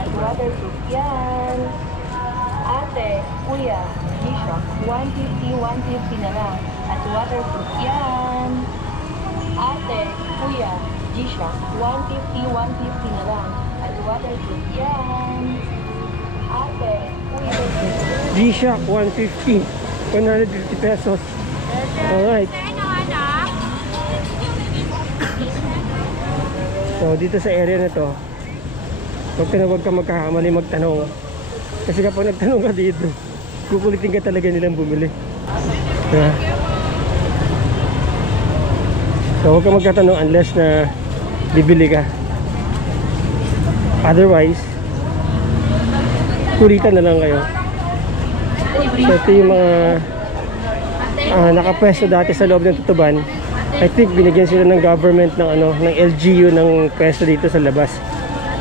At waterproof yan. Ate, kuya, G-Shock, 150, 150 na lang. At waterproof yan. Ate, kuya, G-Shock, 150, 150 na lang. At waterproof yan. Ate, kuya, G-Shock 150, 150 pesos. Alright. So dito sa area na to, huwag ka magkakamali magtanong. Kasi kapag nagtanong ka dito, kukulitin ka talaga nilang bumili. Diba? So huwag ka magkatanong unless na bibili ka. Otherwise, kulitan na lang kayo. So ito yung mga nakapwesto dati sa loob ng Tutuban. I think binigyan sila ng government ng ng LGU ng pwesto dito sa labas.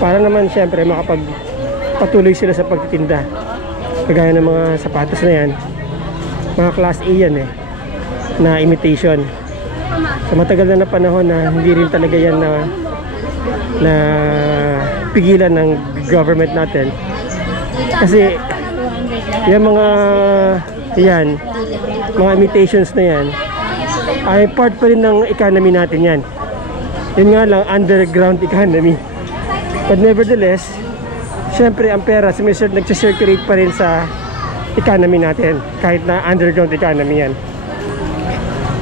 Para naman syempre makapagpatuloy sila sa pagtitinda. Kagaya ng mga sapatos na yan. Mga class A yan na imitation. So matagal na panahon na hindi rin talaga yan na pigilan ng government natin. Kasi yung mga imitations na yan ay part pa rin ng economy natin yan. Yun nga lang, underground economy. But nevertheless, syempre ang pera nagsisirculate pa rin sa economy natin, kahit na underground economy yan.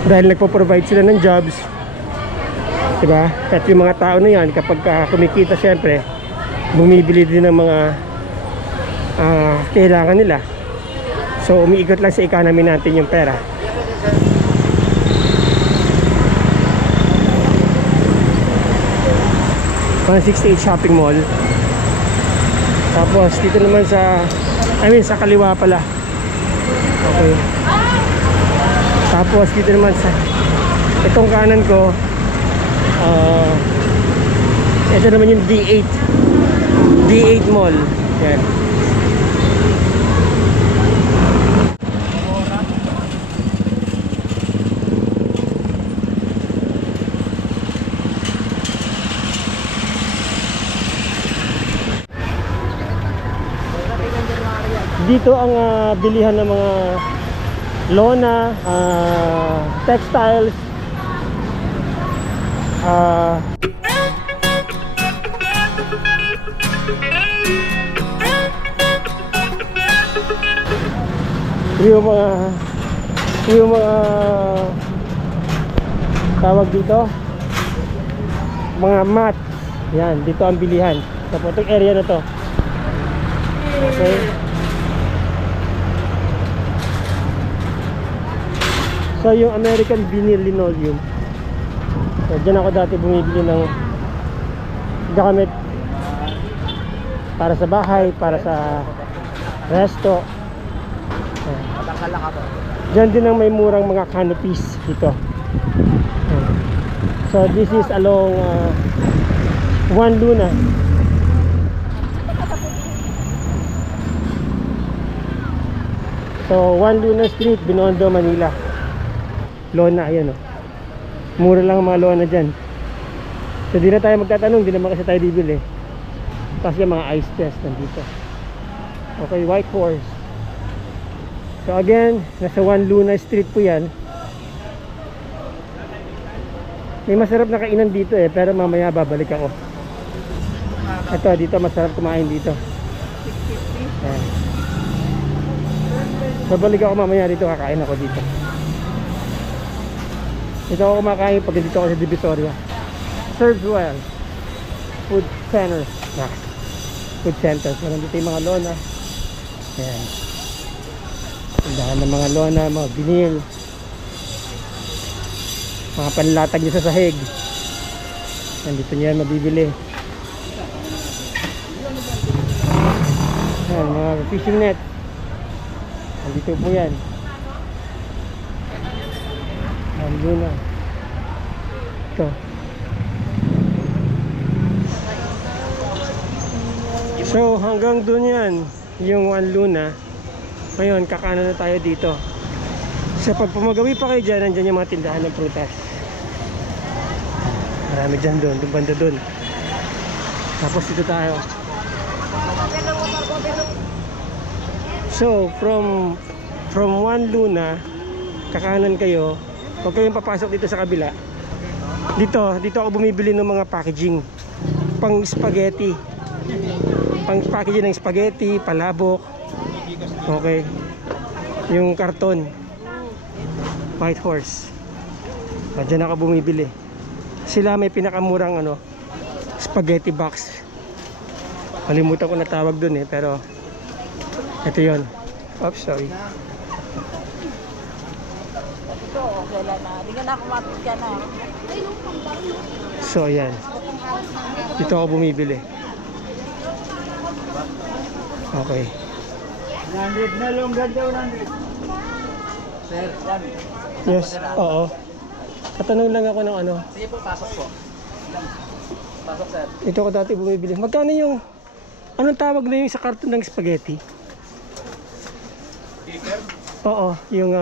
Dahil nagpo-provide sila ng jobs, diba? At yung mga tao na yan, kapag kumikita, syempre bumibili din ng mga kailangan nila. So umiikot lang sa economy natin yung pera. Pang 68 shopping mall. Tapos dito naman sa sa kaliwa pala. Okay. Tapos dito naman sa itong kanan ko, ito naman yung D8 mall. Yan. Dito ang bilihan ng mga lona, textiles, yung mga tawag dito, mga mat. Yan, dito ang bilihan. Sa itong area na to. Okay. So yung American vinyl linoleum, so dyan ako dati bumibili ng gamit para sa bahay, para sa resto. Dyan din ang may murang mga canopies dito. So this is along Juan Luna. So Juan Luna Street, Binondo, Manila. Lona, ayan mura lang ang mga lona dyan. So di na tayo magtatanong, di naman kasi tayo bibili. Tapos yung mga ice chest nandito. Okay, White Horse. So again, nasa Juan Luna Street po yan. May masarap na kainan dito pero mamaya babalik ako. Ito, dito masarap kumain dito. Ayan. Babalik ako mamaya dito, kakain ako dito. Ito ako kumakain pag dito ako sa Divisoria. Serves well. Food center. Food center. So nandito yung mga lona. Ayan. Tindahan ng mga lona, mga vinyl, mga panlatag nyo sa sahig. Nandito nyo yan mabibili. Ayan, mga fishing net. Nandito po yan. Luna. Ito. So hanggang dun yan yung Juan Luna. Ngayon kakanan na tayo dito. So pag pumagawi pa kayo dyan, nandyan yung mga tindahan ng prutas. Marami dyan dun, banda dun. Tapos dito tayo. So, from One Luna, kakanan kayo, huwag kayong papasok dito sa kabila. Dito ako bumibili ng mga packaging. Pang spaghetti. Pang packaging ng spaghetti, palabok. Okay. Yung karton. White Horse. Diyan ako bumibili. Sila may pinakamurang spaghetti box. Kalimutan ko na tawag dun pero ito yon. Oops, sorry. Ito, wala na. Hindi ka na kumapit ka na. So, ayan. Dito ako bumibili. Okay. 100 na lang ganda 100. Sir, yan. Yes, oo. Katanong lang ako ng Sige po, pasok po. Pasok, sir. Ito ako dati bumibili. Magkano yung, anong tawag na yung sa karton ng spaghetti? Oo, yung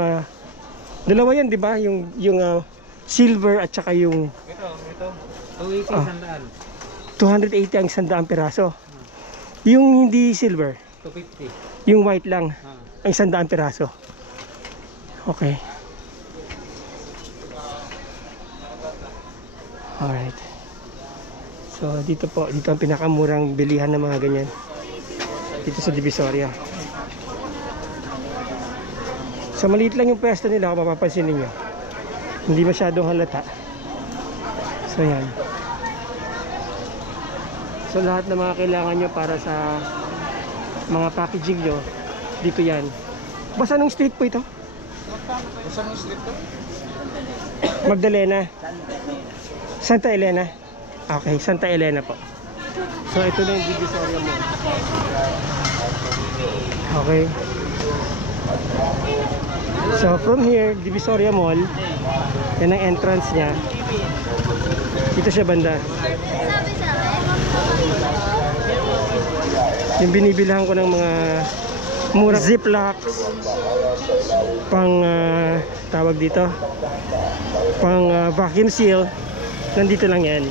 dalawa yan, di ba? Yung silver at saka yung Ito. 280 sandaan. 280 ang 100 piraso. Yung hindi silver, 250. yung white lang, ang 100 piraso. Okay. Alright. So, dito ang pinakamurang bilihan ng mga ganyan. Dito sa Divisoria. So, maliit lang yung pwesto nila kung mapapansin ninyo. Hindi masyadong halata. So, yan. So, lahat ng mga kailangan nyo para sa mga packaging nyo, dito yan. Basta anong street po ito? Basta ng slip to? Magdalena. Santa Elena. Okay, Santa Elena po. So, ito na yung Divisoria Mall. Okay. So, from here, Divisoria Mall, yan ang entrance niya. Dito siya banda. Yung binibilhan ko ng mga murang ziplocks, pang tawag dito, pang vacuum seal, nandito lang yan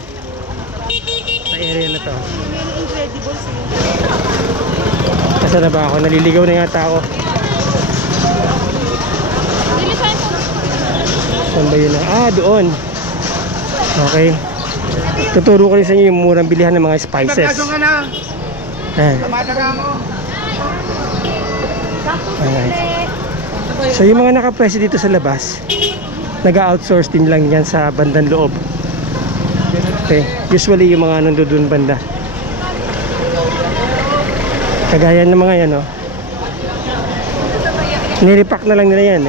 sa area na to. Nasaan na ba ako? Naliligaw na yata ako. Saan ba yun? Doon. Okay. Tuturo ko rin sa inyo yung murang bilihan ng mga spices. Alright. So yung mga nakapreso dito sa labas, nag-outsource din lang yan sa bandang loob. Okay. Usually yung mga nandoon banda. Kagaya ng mga yan, niripack na lang nila yan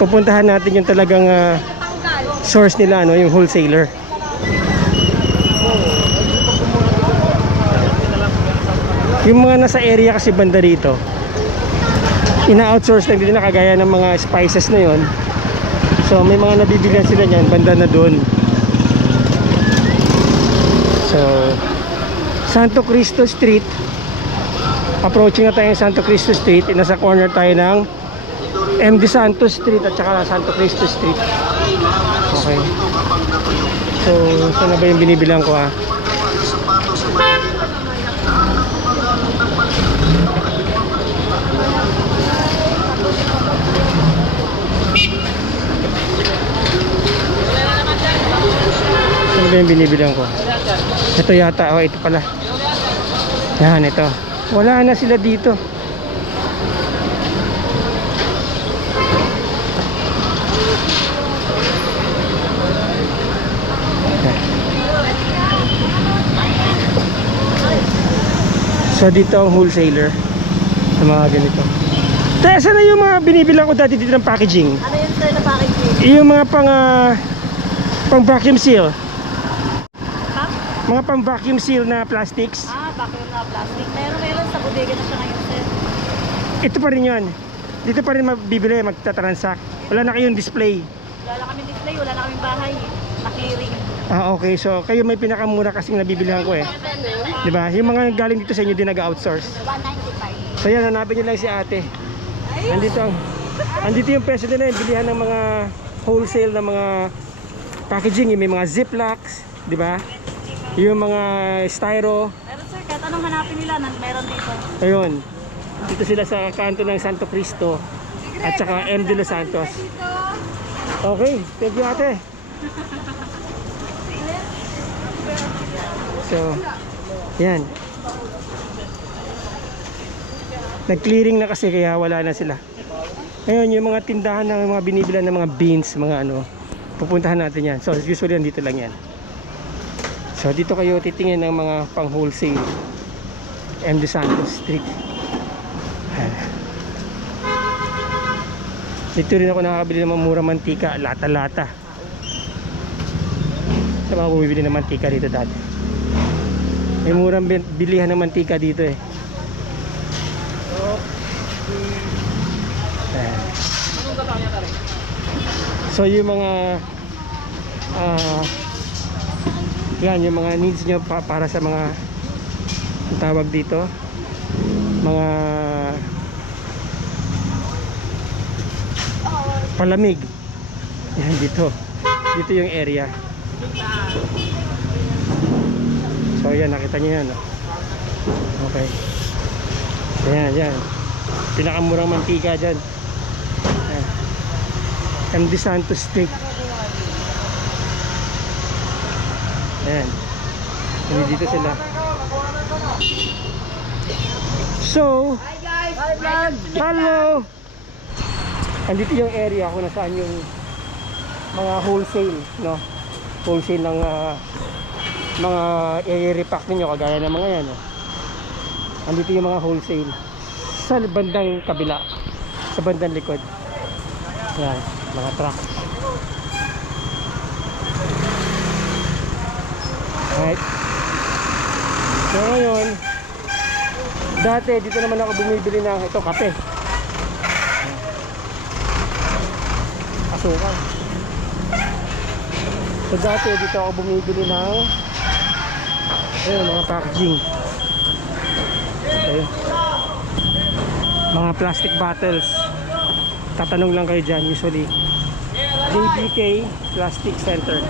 Pupuntahan natin yung talagang source nila, yung wholesaler. Yung mga nasa area kasi banda rito, ina-outsource lang din na kagaya ng mga spices na yon. So may mga nabibilihan sila niyan banda na doon. So Santo Cristo Street, approaching na tayo ng Santo Cristo Street. Nasa corner tayo ng MD Santos Street at saka Santo Cristo Street. Okay. So saan na ba yung binibilang ko Ano ba yung binibilang ko? Ito yata. Ito pala. Yan, ito. Wala na sila dito. So dito ang wholesaler sa mga ganito. Kaya saan na yung mga binibilang ko dati dito ng packaging? Ano yung sir na packaging? Yung mga pang vacuum seal. Ha? Mga pang vacuum seal na plastics. Vacuum na plastic. Meron sa bodega na siya ngayon sir. Ito pa rin yun. Dito pa rin mabibili, magtatransact. Wala na kayong display. Wala na kami display, wala na kaming bahay. Na-clearing. Okay. So kayo may pinakamura kasing nabibilihan ko Diba? Yung mga galing dito sa inyo din nag-outsource. 195. So yan, hanapin nyo lang si ate. Andito yung presyo nila, yung bilihan ng mga wholesale na mga packaging. May mga ziplocks, diba? Yung mga styro. Meron sir, kahit anong hanapin nila, meron dito. Ayun. Dito sila sa kanto ng Santo Cristo at saka M. de los Santos. Okay, thank you ate. So, yan. Nag-clearing na kasi kaya wala na sila. Ngayon, yung mga tindahan ng mga binibilan ng mga beans, mga ano, pupuntahan natin yan. So, usually dito lang yan. So, dito kayo titingin ng mga pang wholesale. M. de Santos Street. Dito rin ako nakakabili ng mga murang mantika, lata-lata. Sa mga bumibili ng mantika dito dati. May murang bilihan ng mantika dito eh. So yung mga yan, yung mga needs nyo para sa mga tawag dito, mga palamig. Yan, dito yung area. So yan, nakita nyo yan, no? Okay. Yan pinakamurang mantika dyan. M. de Santos Street. Ayan. Dito sila. So, Hi guys! Hi vlog! hello! Andito yung area kung nasaan yung mga wholesale, no? Wholesale ng mga i-repack ninyo, kagaya ng mga yan, no? Andito yung mga wholesale sa bandang kabila, sa bandang likod. Yan, mga truck. Right. So ngayon, dati dito naman ako bumibili ng ito, kape. Asukal. So dati dito ako bumibili ng mga packaging. Okay. Mga plastic bottles. Tatanong lang kayo dyan, usually JBK Plastic Center.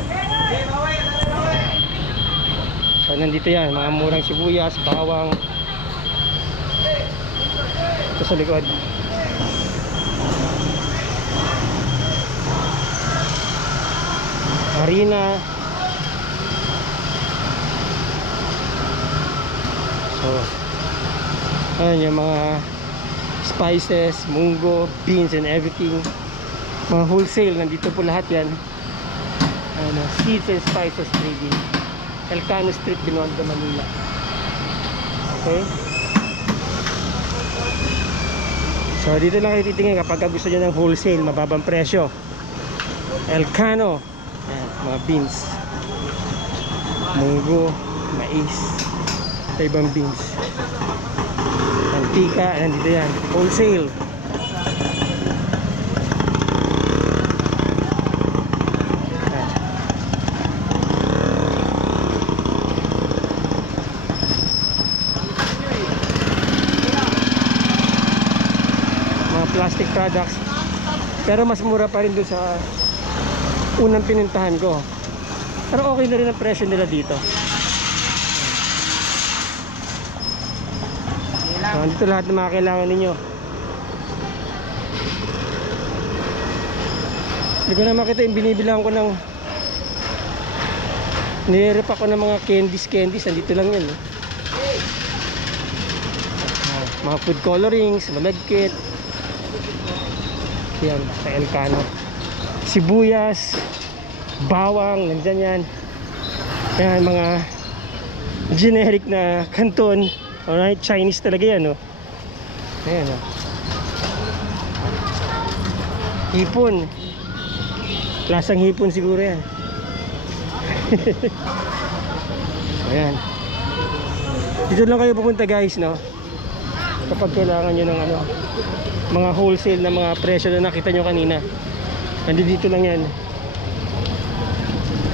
So nandito yan, mga murang sibuyas, bawang. Ito sa likod. Harina. So ayan yung mga spices, munggo, beans and everything. Mga wholesale, nandito po lahat yan. Seeds and spices trading. Elcano Street, Binondo, Manila. Okay. So dito lang kayo titingin kapag gusto nyo ng wholesale, mababang presyo. Elcano. Ayan, mga beans, munggo, mais, sa ibang beans. Mantika, nandito yan, wholesale. Mga plastic products, pero mas mura pa rin doon sa unang pinuntahan ko. Pero okay na rin ang presyo nila dito. So, dito lahat ng mga kailangan ninyo. Hindi ko na makita yung binibilang ko ng nire-repack ko ng mga candies. Nandito lang yun, eh. Mga food colorings, malagkit. Yan, sa Elcano. Sibuyas, bawang, nandyan yan. Yan, mga generic na kanton. Alright, Chinese talaga yan, no? Ayan, no? Hipon. Lasang hipon siguro yan. Ayan. Dito lang kayo pupunta, guys, no? Kapag kailangan nyo ng ano, mga wholesale na mga presyo na nakita nyo kanina. Nandito lang yan.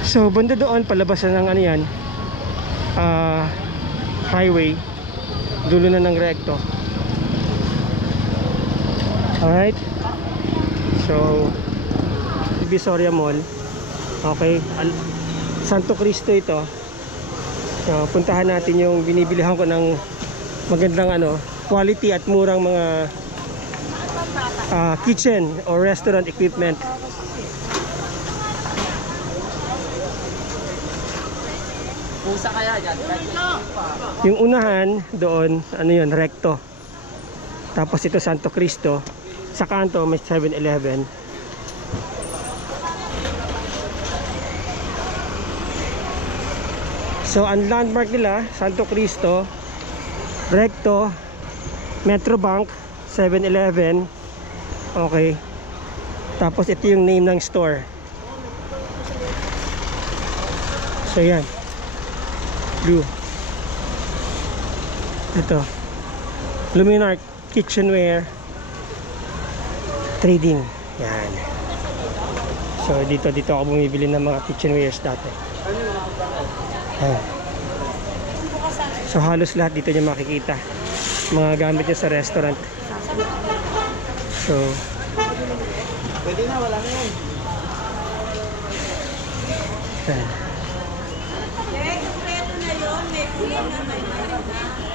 So, banda doon, palabas na ng ano yan, highway. Dulo na ng recto. Alright. So Divisoria Mall. Okay, Santo Cristo ito. So, puntahan natin yung binibilihan ko ng magandang quality at murang mga kitchen or restaurant equipment. Pusa kaya dyan. Yung unahan doon, Recto. Tapos ito Santo Cristo. Sa kanto may 7-Eleven. So ang landmark nila, Santo Cristo, Recto, Metrobank, 7-Eleven. Okay. Tapos ito yung name ng store. So yan. Blue. Ito. Luminar Kitchenware Trading. Yan. So dito ako bumibili ng mga kitchenwares dati. Ayan. So halos lahat dito niyo makikita. Mga gamit niya sa restaurant. So Pwede na, wala na yun. ayan. Kompleto na yun. May cream na may